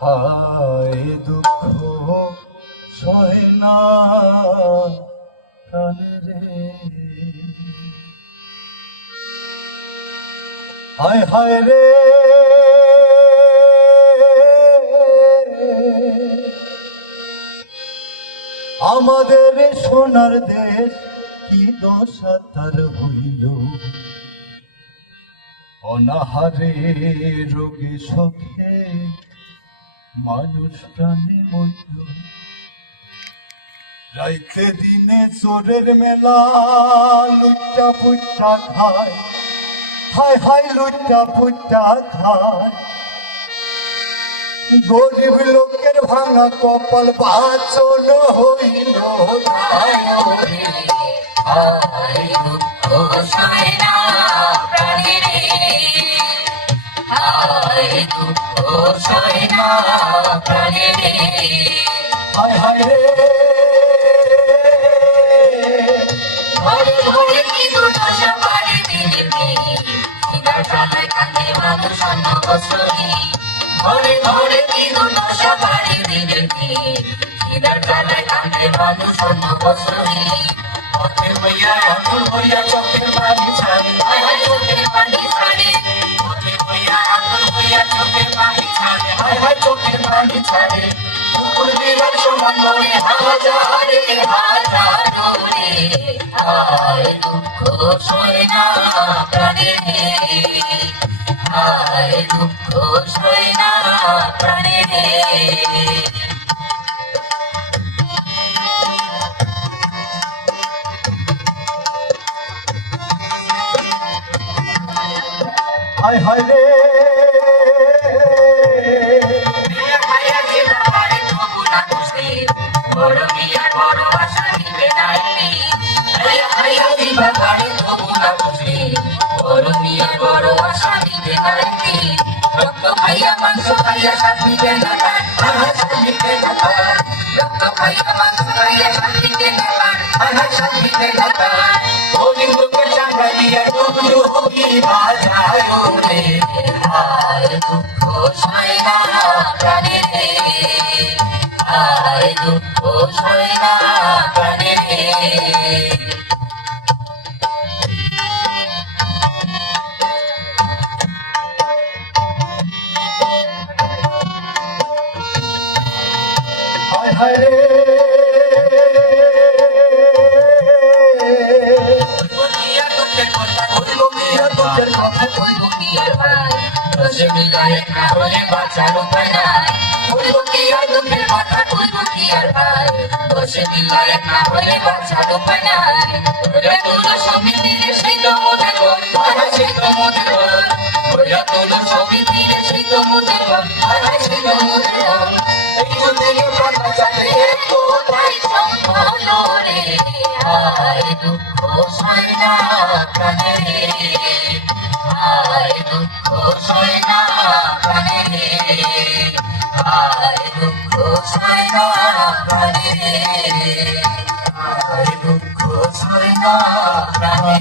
হায় দুঃখ সয় না প্রাণে রে, হায় হায় রে আমাদের সোনার দেশ কি দশা তার হইল, অনাহারে রোগে শোকে মানুষ প্রাণে মইল। রাইতে দিনে চোরের মেলা লুচ্চা পুচ্চা খায়, হায় হায় লুচ্চা পুচ্চা খায়। গরিব লোকের ভাঙা কপাল বাঁচন হইল, হায় হায় রে ঘরে ঘরে কি দুর্দশা পারে দিনে সিগার জ্বালায় কাঁদে মানুষ অন্য বছরই। ঘরে ঘরে কি দুর্দশা পারে দিনে সিগার জ্বালায় কাঁদে মানুষ অন্য বছরই। পথে হইয়া আকুল হইয়া চোখের পানি ছাড়ে, চোখের পানি ছাড়ে, পথে হইয়া আকুল হইয়া চোখের পানি ছাড়ে, হায় হায় চোখের পানি ছাড়ে। কুকুর বিড়াল সমান করে হাজারে হাজারে হায় দুঃখ সয় না প্রাণে, হায় দুঃখ সয় না প্রাণে। হায় হায় রে বড় বিয়ার বড় আশা দিবে নাইনি, খাইয়া দিবা গাড়ি তবু না খুশি। বড় বিয়ার বড় আশা দিবে নাইনি, রক্ত খাইয়া মাংস খাইয়া শান্তিতে না পায়, শান্তিতে না পায়। রক্ত খাইয়া মাংস খাইয়া শান্তিতে না পায়, শান্তিতে না পায়। গরিব লোকের চাঙ্গা দিয়া ডুবলু হবি বাজায় রে, হায় দুঃখ সয় না প্রাণে, হায় দুঃখ সয় না প্রাণে। হায় হায় রে বাঁচার উপায় নাই, বলব কি আর দুঃখের কথা বলব কি আর ভাই। বসে দিলায় না হলে বাঁচার উপায় নাই, তুলো সবই দিলে সেই তো মনে হয়, সেই তো মনে হয়। তুলো সবই দিলে সেই তো মনে হয়, সেই তো মনে হয়। এই দুদিনে কথা চালে কোথায় সম্ভল রে, হায় দুঃখ সয় না প্রাণে, হায় দুঃখ সয় না প্রাণে, হায় দুঃখ সয় না প্রাণে, হায় দুঃখ সয় না প্রাণে।